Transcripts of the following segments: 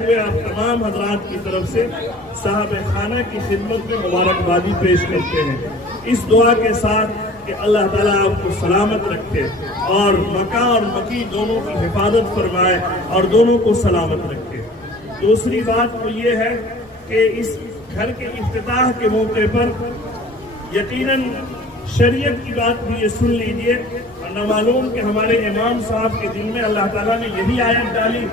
آپ تمام حضرات کی طرف سے صاحب خانہ کی خدمت میں مبارکبادی پیش کرتے ہیں اس دعا کے ساتھ کہ اللہ تعالیٰ آپ کو سلامت رکھے اور مکہ اور مکی دونوں کی حفاظت فرمائے اور دونوں کو سلامت رکھے۔ دوسری بات تو یہ ہے کہ اس گھر کے افتتاح کے موقع پر یقیناً شریعت کی بات بھی یہ سن لیجئے، ورنہ معلوم کہ ہمارے امام صاحب کے دل میں اللہ تعالیٰ نے یہی آیت ڈالی۔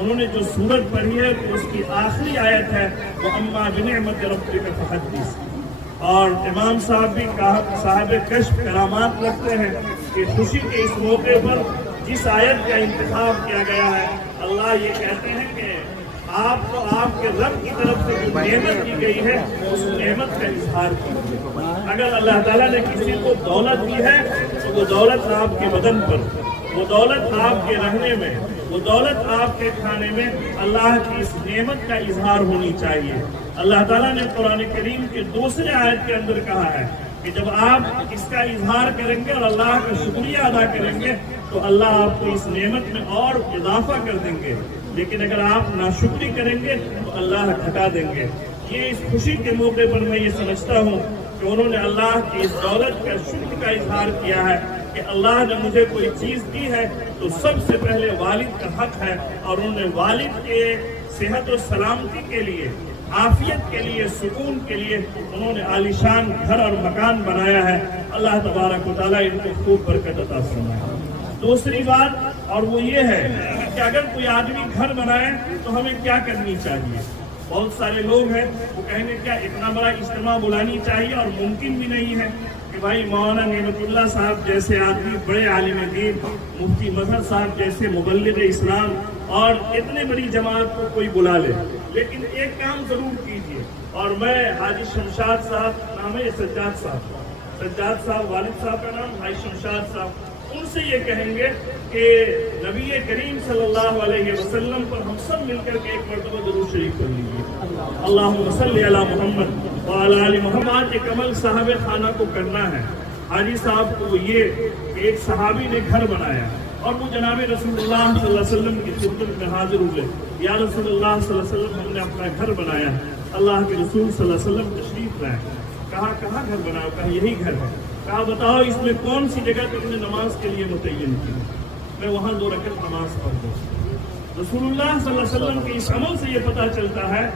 انہوں نے جو سورت پڑھی ہے اس کی آخری آیت ہے وَأَمَّا بِنِعْمَةِ رَبِّكَ فَحَدِّثْ، اور امام صاحب بھی صاحب کشف کرامات رکھتے ہیں کہ خوشی کے اس موقع پر جس آیت کا انتخاب کیا گیا ہے، اللہ یہ کہتے ہیں کہ آپ کو آپ کے رب کی طرف سے جو نعمت کی گئی ہے اس نعمت کا اظہار کیجیے۔ اگر اللہ تعالیٰ نے کسی کو دولت دی ہے تو وہ دولت آپ کے بدن پر، وہ دولت آپ کے رہنے میں، وہ دولت آپ کے کھانے میں اللہ کی اس نعمت کا اظہار ہونی چاہیے۔ اللہ تعالیٰ نے قرآن کریم کے دوسرے آیت کے اندر کہا ہے کہ جب آپ اس کا اظہار کریں گے اور اللہ کا شکریہ ادا کریں گے تو اللہ آپ کو اس نعمت میں اور اضافہ کر دیں گے، لیکن اگر آپ ناشکری کریں گے تو اللہ گھٹا دیں گے۔ یہ اس خوشی کے موقع پر میں یہ سمجھتا ہوں کہ انہوں نے اللہ کی اس دولت کا شکر کا اظہار کیا ہے کہ اللہ نے مجھے کوئی چیز دی ہے تو سب سے پہلے والد کا حق ہے، اور انہوں نے والد کے صحت و سلامتی کے لیے، عافیت کے لیے، سکون کے لیے انہوں نے عالیشان گھر اور مکان بنایا ہے۔ اللہ تبارک و تعالیٰ ان کو خوب برکت عطا فرمائے۔ دوسری بات اور وہ یہ ہے کہ اگر کوئی آدمی گھر بنائے تو ہمیں کیا کرنی چاہیے؟ بہت سارے لوگ ہیں وہ کہیں گے کیا اتنا بڑا اجتماع بلانی چاہیے، اور ممکن بھی نہیں ہے کہ بھائی مولانا نعمت اللہ صاحب جیسے آدمی، بڑے عالم دین، مفتی مظہر صاحب جیسے مبلغ اسلام اور اتنے بڑی جماعت کو کوئی بلا لے، لیکن ایک کام ضرور کیجیے۔ اور میں حاجی شمشاد صاحب، نام ہے سجاد صاحب والد صاحب کا نام حاجی شمشاد صاحب، ان سے یہ کہیں گے کہ نبی کریم صلی اللہ علیہ وسلم پر ہم سب مل کر کے ایک مرتبہ درود شریف کر لیجیے، اللہم صلی علی محمد وعلی آل محمد۔ ایک عمل صاحب خانہ کو کرنا ہے۔ حاجی صاحب کو یہ کہ ایک صحابی نے گھر بنایا اور وہ جناب رسول اللہ صلی اللہ علیہ وسلم کی خدمت میں حاضر ہوئے، یا رسول اللہ صلی اللہ علیہ وسلم ہم نے اپنا گھر بنایا، اللہ کے رسول صلی اللہ علیہ وسلم تشریف لائے۔ کہا گھر بناؤ؟ کہا یہی گھر ہے۔ کہا بتاؤ اس میں کون سی جگہ تم نے نماز کے لیے متعین کی؟ میں وہاں 2 رکعت نماز پڑھ دوں۔ رسول اللہ صلی اللہ علیہ وسلم کے اس عمل سے یہ پتہ چلتا ہے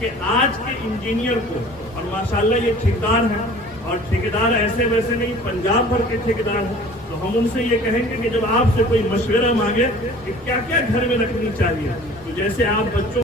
کہ آج کے انجینئر کو، اور ماشاءاللہ یہ ٹھیکیدار ہیں، اور ٹھیکیدار ایسے ویسے نہیں، پنجاب بھر کے ٹھیکیدار ہیں، تو ہم ان سے یہ کہیں گے کہ جب آپ سے کوئی مشورہ مانگے کہ کیا کیا گھر میں رکھنی چاہیے، تو جیسے آپ بچوں